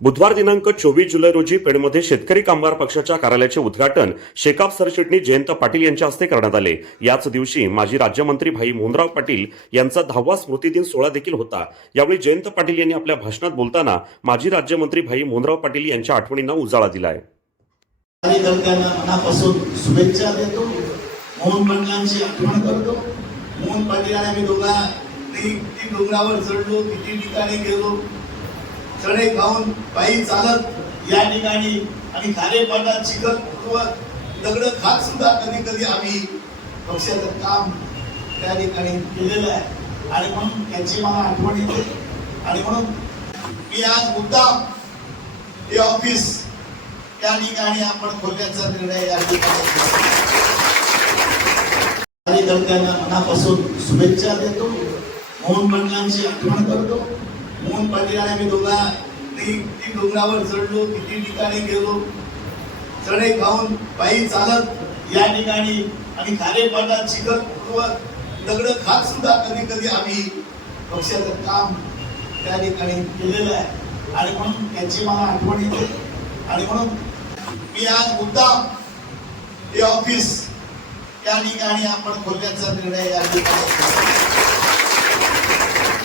बुधवार दिनांक चोवीस जुलै रोजी पेणमध्ये शेतकरी कामगार पक्षाच्या कार्यालयाचे उद्घाटन शेकाप सरचिटणीस जयंत पाटील यांच्या हस्ते करण्यात आले. याच दिवशी माजी राज्यमंत्री भाई मोहनराव पाटील यांचा दहावा स्मृतिदिन सोहळा देखील होता. यावेळी जयंत पाटील यांनी आपल्या भाषणात बोलताना माजी राज्यमंत्री भाई मोहनराव पाटील यांच्या आठवणींना उजाळा दिलाय. शुभेच्छा देतो. मोहन पाटलांची आठवण करतो. मोहन पाटील आणि आम्ही दोघा डोंगरावर चढलो किती ठिकाणी गेलो. चणे खाऊन पायी चालत या ठिकाणी आणि खारेपाटात चिखल उडवत दगड खात सुद्धा कधी कधी आम्ही पक्षाचं काम त्या ठिकाणी केलेलं आहे. आणि म्हणून त्याची मला आठवण येते. आणि म्हणून मी आज मुद्दाम हे ऑफिस त्या ठिकाणी आपण खोल्याचा निर्णय या ठिकाणी कार्यकर्त्यांना मनापासून शुभेच्छा देतो. मोहन मंडळांची आठवण करतो. मोहन पाटील आणि आम्ही दोघा ती डोंगरावर चढलो किती ठिकाणी गेलो. चढे खाऊन पायी चालत या ठिकाणी आणि खारेपाटात शिकत उडवत दगड खात सुद्धा कधी कधी आम्ही पक्षाचं काम त्या ठिकाणी केलेलं आहे. आणि म्हणून त्याची मला आठवण येते. आणि म्हणून मी आज मुद्दाम हे ऑफिस त्या ठिकाणी आपण खोल्याचा निर्णय या ठिकाणी